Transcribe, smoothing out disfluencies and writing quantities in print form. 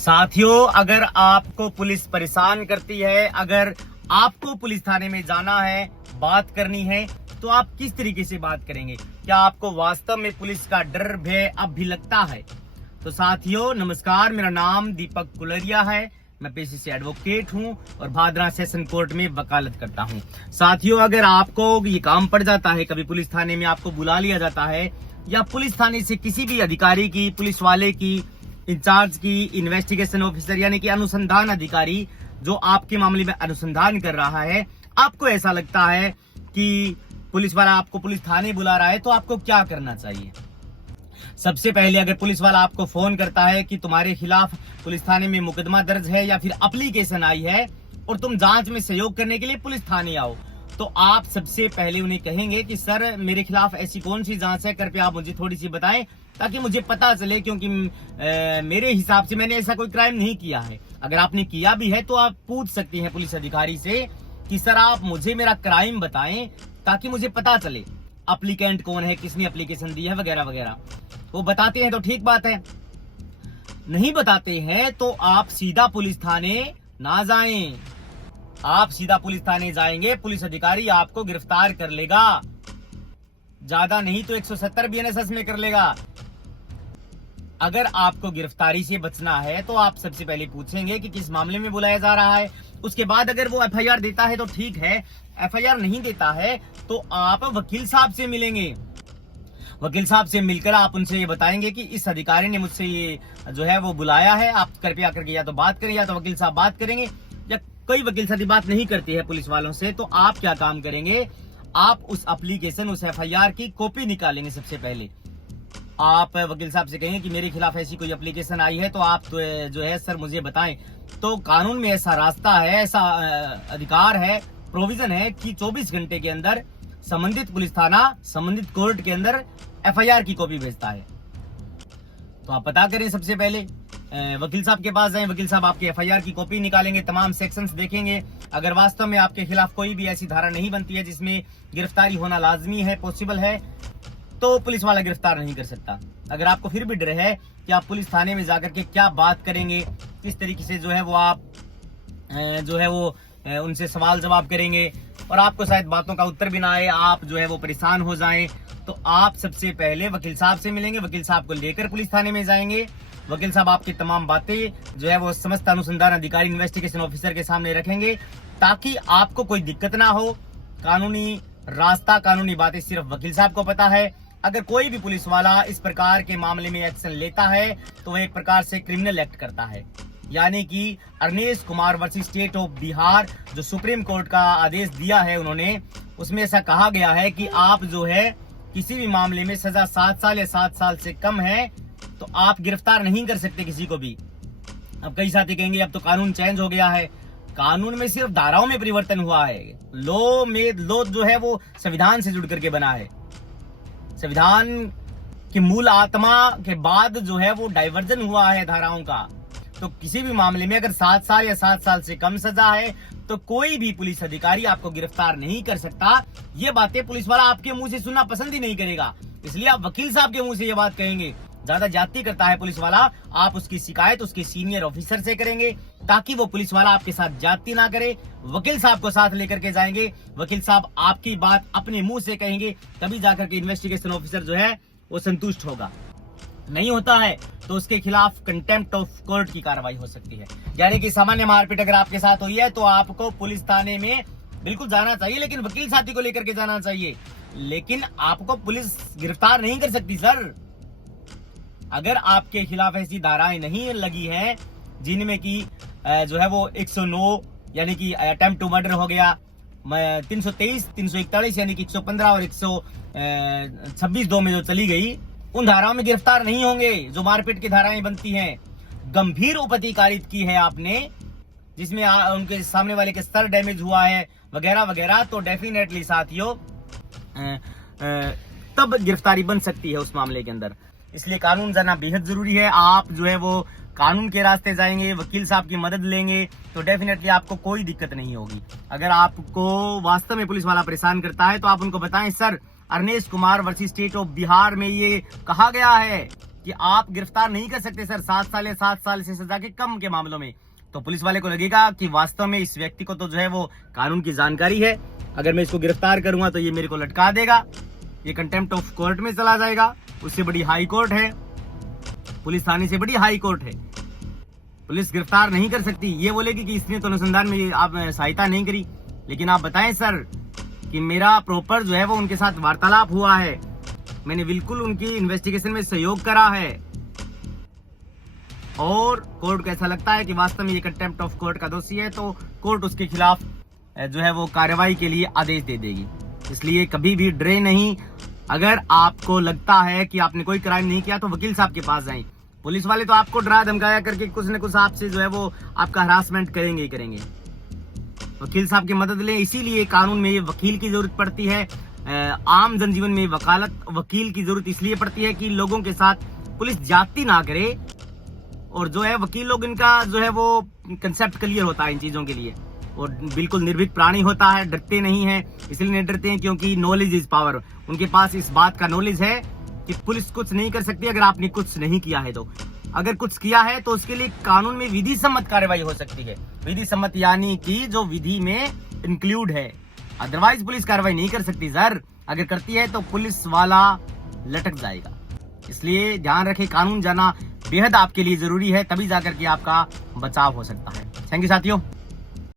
साथियों, अगर आपको पुलिस परेशान करती है, अगर आपको पुलिस थाने में जाना है, बात करनी है, तो आप किस तरीके से बात करेंगे? क्या आपको वास्तव में पुलिस का डर भय अब भी लगता है? तो साथियों नमस्कार, मेरा नाम दीपक कुलरिया है। मैं पेशे से एडवोकेट हूं और भादरा सेशन कोर्ट में वकालत करता हूं। साथियों, अगर आपको ये काम पड़ जाता है, कभी पुलिस थाने में आपको बुला लिया जाता है या पुलिस थाने से किसी भी अधिकारी की, पुलिस वाले की, इंचार्ज की, इन्वेस्टिगेशन ऑफिसर यानी कि अनुसंधान अधिकारी जो आपके मामले में अनुसंधान कर रहा है, आपको ऐसा लगता है कि पुलिस वाला आपको पुलिस थाने बुला रहा है, तो आपको क्या करना चाहिए? सबसे पहले अगर पुलिस वाला आपको फोन करता है कि तुम्हारे खिलाफ पुलिस थाने में मुकदमा दर्ज है या फिर एप्लीकेशन आई है और तुम जांच में सहयोग करने के लिए पुलिस थाने आओ, तो आप सबसे पहले उन्हें कहेंगे कि सर मेरे खिलाफ ऐसी कौन सी जांच है, कृपया आप मुझे थोड़ी सी बताएं ताकि मुझे पता चले, क्योंकि मेरे हिसाब से मैंने ऐसा कोई क्राइम नहीं किया है। अगर आपने किया भी है तो आप पूछ सकती हैं पुलिस अधिकारी से कि सर आप मुझे मेरा क्राइम बताएं ताकि मुझे पता चले एप्लीकेंट कौन है, किसने एप्लीकेशन दी है, वगैरह वगैरह। वो बताते हैं तो ठीक बात है, नहीं बताते हैं तो आप सीधा पुलिस थाने ना जाएं। आप सीधा पुलिस थाने जाएंगे, पुलिस अधिकारी आपको गिरफ्तार कर लेगा, ज्यादा नहीं तो 170 BNSS में कर लेगा। अगर आपको गिरफ्तारी से बचना है तो आप सबसे पहले पूछेंगे कि किस मामले में बुलाया जा रहा है। उसके बाद अगर वो FIR देता है तो ठीक है, FIR नहीं देता है तो आप वकील साहब से मिलेंगे। वकील साहब से मिलकर आप उनसे ये बताएंगे कि इस अधिकारी ने मुझसे ये जो है वो बुलाया है, आप कृपया करके या तो बात करें, या तो वकील साहब बात करेंगे, या कोई वकील साहब बात नहीं करती है पुलिस वालों से, तो आप क्या काम करेंगे? आप उस एप्लीकेशन, उस FIR की कॉपी निकालेंगे। सबसे पहले आप वकील साहब से कहेंगे कि मेरे खिलाफ ऐसी कोई एप्लीकेशन आई है, तो आप तो जो है सर मुझे बताएं। तो कानून में ऐसा रास्ता है, ऐसा अधिकार है, प्रोविजन है कि 24 घंटे के अंदर संबंधित पुलिस थाना संबंधित कोर्ट के अंदर FIR की कॉपी भेजता है। तो आप पता करें, सबसे पहले वकील साहब के पास जाएं, वकील साहब आपके FIR की कॉपी निकालेंगे, तमाम सेक्शंस देखेंगे। अगर वास्तव में आपके खिलाफ कोई भी ऐसी धारा नहीं बनती है जिसमें गिरफ्तारी होना लाजमी है, पॉसिबल है, तो पुलिस वाला गिरफ्तार नहीं कर सकता। अगर आपको फिर भी डर है कि आप पुलिस थाने में जाकर के क्या बात करेंगे, किस तरीके से जो है वो आप जो है वो उनसे सवाल जवाब करेंगे और आपको शायद बातों का उत्तर भी ना आए, आप जो है वो परेशान हो जाएं, तो आप सबसे पहले वकील साहब से मिलेंगे, वकील साहब को लेकर पुलिस थाने में जाएंगे। वकील साहब आपकी तमाम बातें जो है वो समस्त अनुसंधान अधिकारी, इन्वेस्टिगेशन ऑफिसर के सामने रखेंगे ताकि आपको कोई दिक्कत ना हो। कानूनी रास्ता, कानूनी बातें सिर्फ वकील साहब को पता है। अगर कोई भी पुलिस वाला इस प्रकार के मामले में एक्शन लेता है तो वह एक प्रकार से क्रिमिनल एक्ट करता है, यानी कि Arnesh Kumar versus state of Bihar जो सुप्रीम कोर्ट का आदेश दिया है उन्होंने, उसमें ऐसा कहा गया है कि आप जो है किसी भी मामले में सजा 7 साल या 7 साल से कम है तो आप गिरफ्तार नहीं कर सकते किसी को भी। अब कई साथी कहेंगे अब तो कानून चेंज हो गया है। कानून में सिर्फ धाराओं में परिवर्तन हुआ है। लॉ जो है वो संविधान से जुड़ करके बना है। संविधान की मूल आत्मा के बाद जो है वो डाइवर्जन हुआ है धाराओं का। तो किसी भी मामले में अगर 7 साल या 7 साल से कम सजा है तो कोई भी पुलिस अधिकारी आपको गिरफ्तार नहीं कर सकता। ये बातें पुलिस वाला आपके मुंह से सुनना पसंद ही नहीं करेगा, इसलिए आप वकील साहब के मुंह से ये बात कहेंगे। ज्यादा ज्यादती करता है पुलिस वाला, आप उसकी शिकायत उसके सीनियर ऑफिसर से करेंगे ताकि वो पुलिस वाला आपके साथ ज्यादती ना करे। वकील साहब को साथ लेकर के जाएंगे, वकील साहब आपकी बात अपने मुंह से कहेंगे, तभी जाकर के इन्वेस्टिगेशन ऑफिसर जो है वो संतुष्ट होगा। नहीं होता है तो उसके खिलाफ कंटेम्प्ट ऑफ कोर्ट की कार्रवाई हो सकती है, यानी कि सामान्य मारपीट अगर आपके साथ हुई है तो आपको पुलिस थाने में बिल्कुल जाना चाहिए, लेकिन वकील साथी को लेकर के जाना चाहिए। लेकिन आपको पुलिस गिरफ्तार नहीं कर सकती सर, अगर आपके खिलाफ ऐसी धाराएं नहीं लगी हैं जिनमें की जो है वो 109 यानी कि अटेम्प्ट टू मर्डर हो गया, 323, 341 यानी कि 115 और 126(2) में जो चली गई, उन धाराओं में गिरफ्तार नहीं होंगे जो मारपीट की धाराएं बनती हैं। गंभीर उपति कारित की है आपने जिसमें उनके सामने वाले के सर डैमेज हुआ है वगैरह वगैरह, तो डेफिनेटली साथियों तब गिरफ्तारी बन सकती है उस मामले के अंदर। इसलिए कानून जानना बेहद जरूरी है। आप जो है वो कानून के रास्ते जाएंगे, वकील साहब की मदद लेंगे तो डेफिनेटली आपको कोई दिक्कत नहीं होगी। अगर आपको वास्तव में पुलिस वाला परेशान करता है तो आप उनको बताएं sir Arnesh Kumar versus state of Bihar में ये कहा गया है कि आप गिरफ्तार नहीं कर सकते सर 7 साल या 7 साल से सजा के कम के मामलों में, तो पुलिस वाले को लगेगा कि वास्तव में इस व्यक्ति को तो जो है वो कानून की जानकारी है, अगर मैं इसको गिरफ्तार करूंगा तो ये मेरे को लटका देगा, ये कंटेम्प्ट ऑफ कोर्ट में चला जाएगा। उससे बड़ी हाई कोर्ट है, पुलिस थाने से बड़ी हाई कोर्ट है, पुलिस गिरफ्तार नहीं कर सकती। ये बोलेगी कि इसने तो अनुसंधान में आप सहायता नहीं करी, लेकिन आप बताएं सर कि मेरा प्रॉपर जो है वो उनके साथ वार्तालाप हुआ है, मैंने बिल्कुल उनकी इन्वेस्टिगेशन में सहयोग करा है, और कोर्ट को ऐसा लगता है कि वास्तव में ये कंटेम्प्ट ऑफ कोर्ट का दोषी है, तो कोर्ट उसके खिलाफ जो है वो कार्रवाई के लिए आदेश दे देगी। इसलिए कभी भी डरे नहीं। अगर आपको लगता है कि आपने कोई क्राइम नहीं किया तो वकील साहब के पास जाएं। पुलिस वाले तो आपको डरा धमकाया करके कुछ न कुछ आपसे जो है वो आपका हरासमेंट करेंगे ही करेंगे। वकील साहब की मदद लें। इसीलिए कानून में वकील की जरूरत पड़ती है। आम जनजीवन में वकील की जरूरत इसलिए पड़ती है कि लोगों के साथ पुलिस ज्यादती ना करे, और जो है वकील लोग इनका जो है वो कंसेप्ट क्लियर होता है इन चीजों के लिए, और बिल्कुल निर्भीक प्राणी होता है, डरते नहीं है। इसलिए नहीं डरते हैं क्योंकि नॉलेज इज पावर। उनके पास इस बात का नॉलेज है कि पुलिस कुछ नहीं कर सकती अगर आपने कुछ नहीं किया है। तो अगर कुछ किया है तो उसके लिए कानून में विधि सम्मत कार्रवाई हो सकती है। विधि सम्मत यानी कि जो विधि में इंक्लूड है, अदरवाइज पुलिस कार्रवाई नहीं कर सकती सर। अगर करती है तो पुलिस वाला लटक जाएगा। इसलिए ध्यान रखें, कानून जाना बेहद आपके लिए जरूरी है, तभी जाकर के आपका बचाव हो सकता है। थैंक यू साथियों।